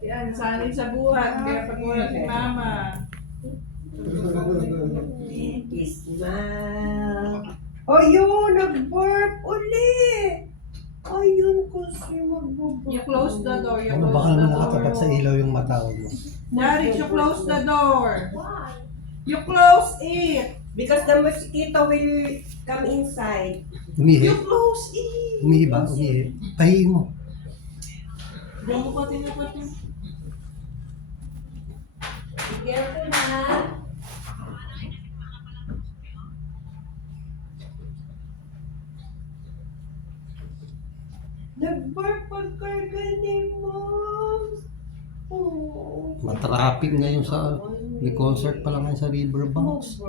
Yan, sanay sa buhat. Kaya pag wala si mama. Smile. Oh, yun, nag-burp uli. Ayun kasi mag-burp. You close the door. You Ano, close baka the naman door. nakatapat sa ilaw yung mata mo. Derek, you close the door. You close it. Because the mosquito will come inside. Umihi. You close it. Umihi ba? Umihi. Tahiin mo. Diyan mo pati na pati. Be careful na. Nag-burp pagkarga ni Moms. Oh. Matrapik ngayon sa... May concert pa lang ngayon sa Riverbanks.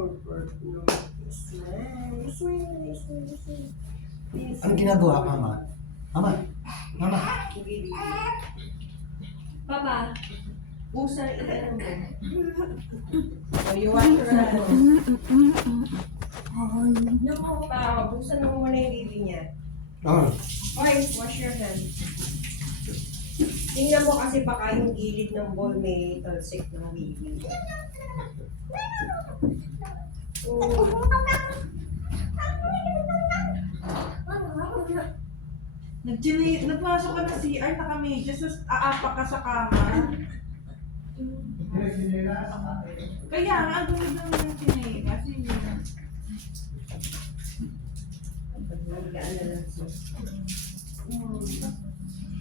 Anong ginagawa, Mama? Mama? Mama? Papa, usar ilan mo. Oh, you want to run. No, pa, busan mo muna yung baby niya. Oh. Oy, wash your hands. Tingnan mo kasi baka yung gilid ng bowl may talsik ng baby. Nagpasok ka na CR, naka-medyas, tapos aapak ka sa kama. Kaya nga, ang gawin lang yung tinay. Kasi yun. Magkaan na lang siya.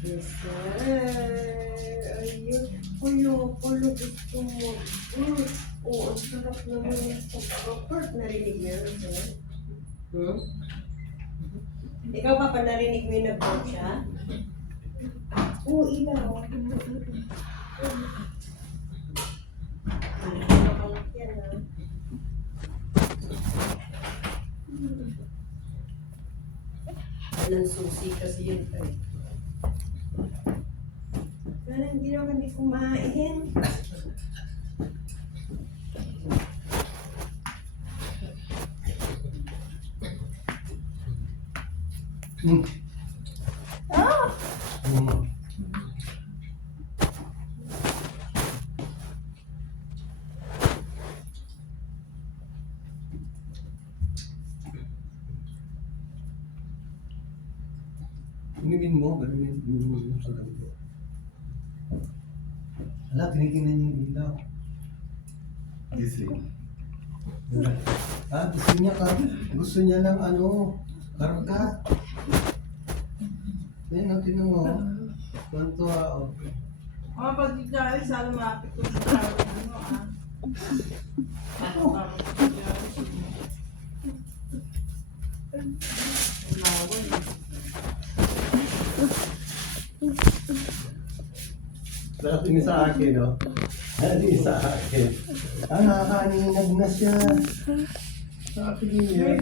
Yes, sir. Ayun. Kulo, gusto mo. Oo, ang sarap naman yung pagkakapart. Narinig mo yun, sir? Ikaw ba pa narinig mo yung nag-burp siya? Oo, ilaw. Yan, ah. Walang susi kasi yun. Parang hindi naman hindi kumain. Inimin mo, ganunin mo sa ganito. Ala, tinitingnan niya yung ilaw. Gising. Gusto niya gusto niya ng ano, karga. Yan, tinan mo. Ganito oh. Mga pag-diary, sa lumapit ko sa ano ah. Dating sa akin, no? Dating sa akin. Nakakaninag na siya. Sabi niya.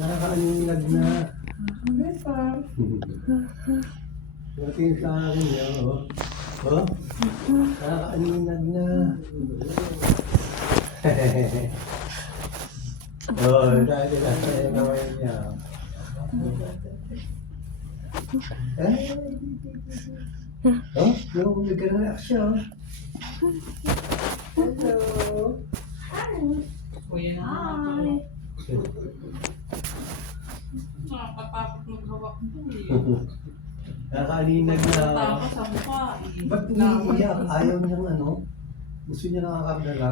Nakakaninag na. Dating sa akin, oh. Oh? Nakakaninag na. Oh, dahil nasa yung gawin niya. Oh, yung nag-reaction. Hello. Kuya na. Nakakatakot maghawak mo eh. Nakakaninag na. Tapos sa mukha eh. Ba't umiiyak? Ayaw niyang ano? Gusto niya nakakarga lang.